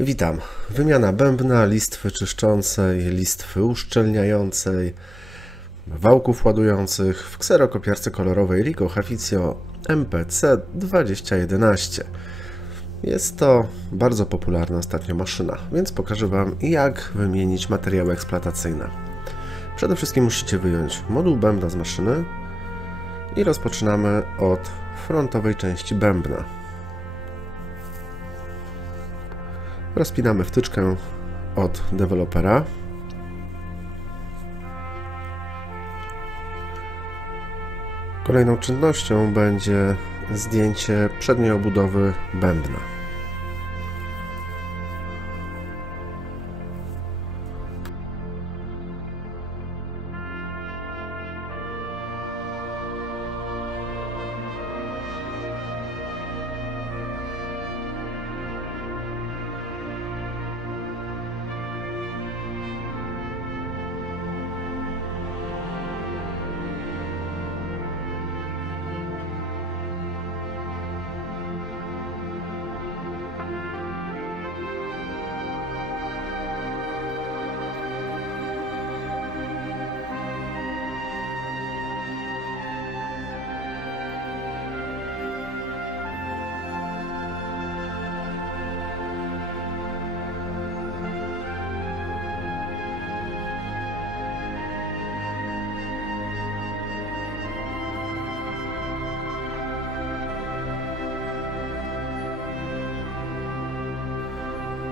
Witam. Wymiana bębna, listwy czyszczącej, listwy uszczelniającej, wałków ładujących w kserokopiarce kolorowej Ricoh Haficio MPC 2011. Jest to bardzo popularna ostatnio maszyna, więc pokażę Wam, jak wymienić materiały eksploatacyjne. Przede wszystkim musicie wyjąć moduł bębna z maszyny i rozpoczynamy od frontowej części bębna. Rozpinamy wtyczkę od dewelopera. Kolejną czynnością będzie zdjęcie przedniej obudowy bębna.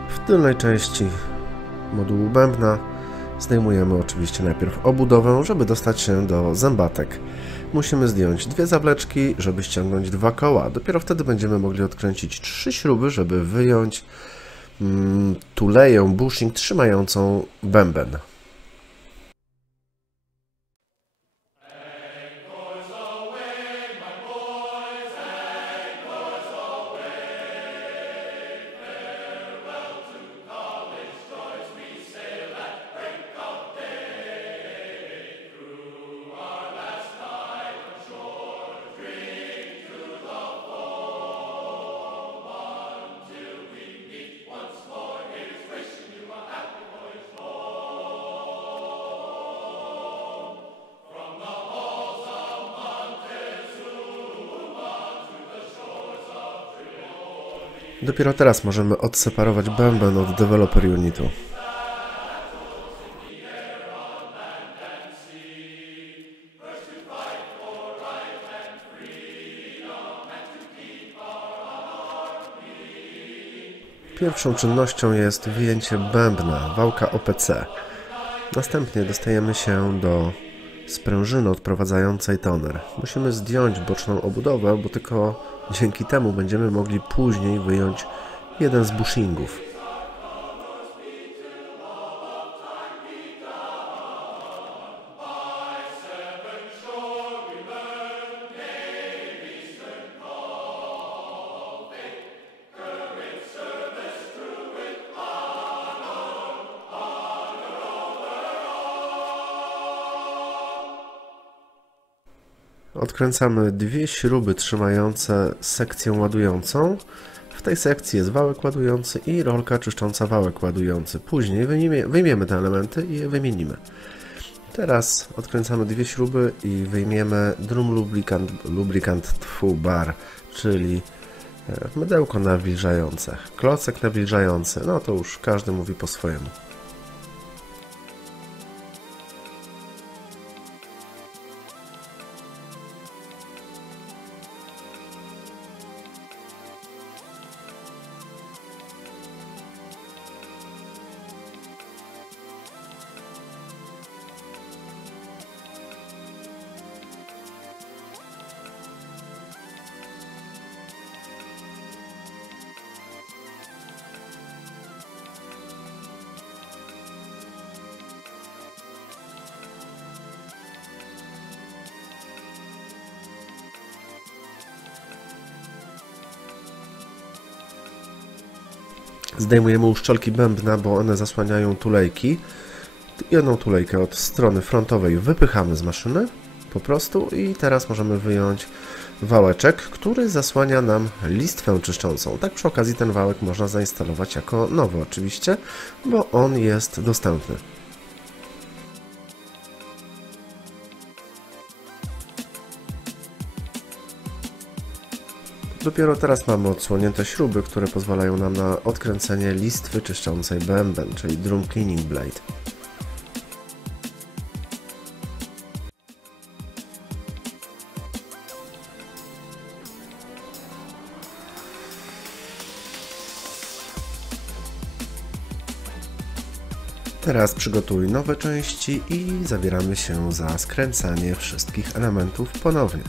W tylnej części modułu bębna zdejmujemy oczywiście najpierw obudowę, żeby dostać się do zębatek. Musimy zdjąć dwie zawleczki, żeby ściągnąć dwa koła. Dopiero wtedy będziemy mogli odkręcić 3 śruby, żeby wyjąć tuleję bushing trzymającą bęben. Dopiero teraz możemy odseparować bęben od developer unitu. Pierwszą czynnością jest wyjęcie bębna, wałka OPC. Następnie dostajemy się do sprężyny odprowadzającej toner. Musimy zdjąć boczną obudowę, bo tylko dzięki temu będziemy mogli później wyjąć jeden z bushingów. Odkręcamy dwie śruby trzymające sekcję ładującą. W tej sekcji jest wałek ładujący i rolka czyszcząca wałek ładujący. Później wyjmiemy te elementy i je wymienimy. Teraz odkręcamy dwie śruby i wyjmiemy drum lubricant bar, czyli mydełko nawilżające, klocek nawilżający. No to już każdy mówi po swojemu. Zdejmujemy uszczelki bębna, bo one zasłaniają tulejki. Jedną tulejkę od strony frontowej wypychamy z maszyny po prostu i teraz możemy wyjąć wałeczek, który zasłania nam listwę czyszczącą. Tak przy okazji ten wałek można zainstalować jako nowy oczywiście, bo on jest dostępny. Dopiero teraz mamy odsłonięte śruby, które pozwalają nam na odkręcenie listwy czyszczącej bęben, czyli Drum Cleaning Blade. Teraz przygotuj nowe części i zabieramy się za skręcanie wszystkich elementów ponownie.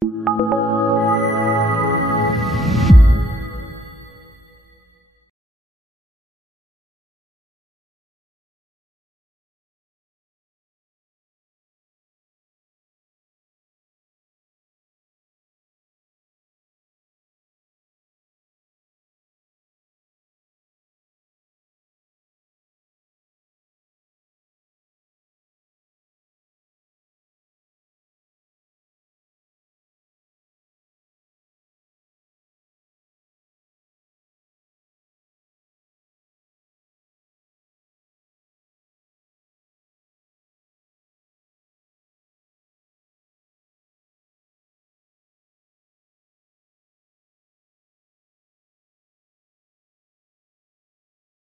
Thank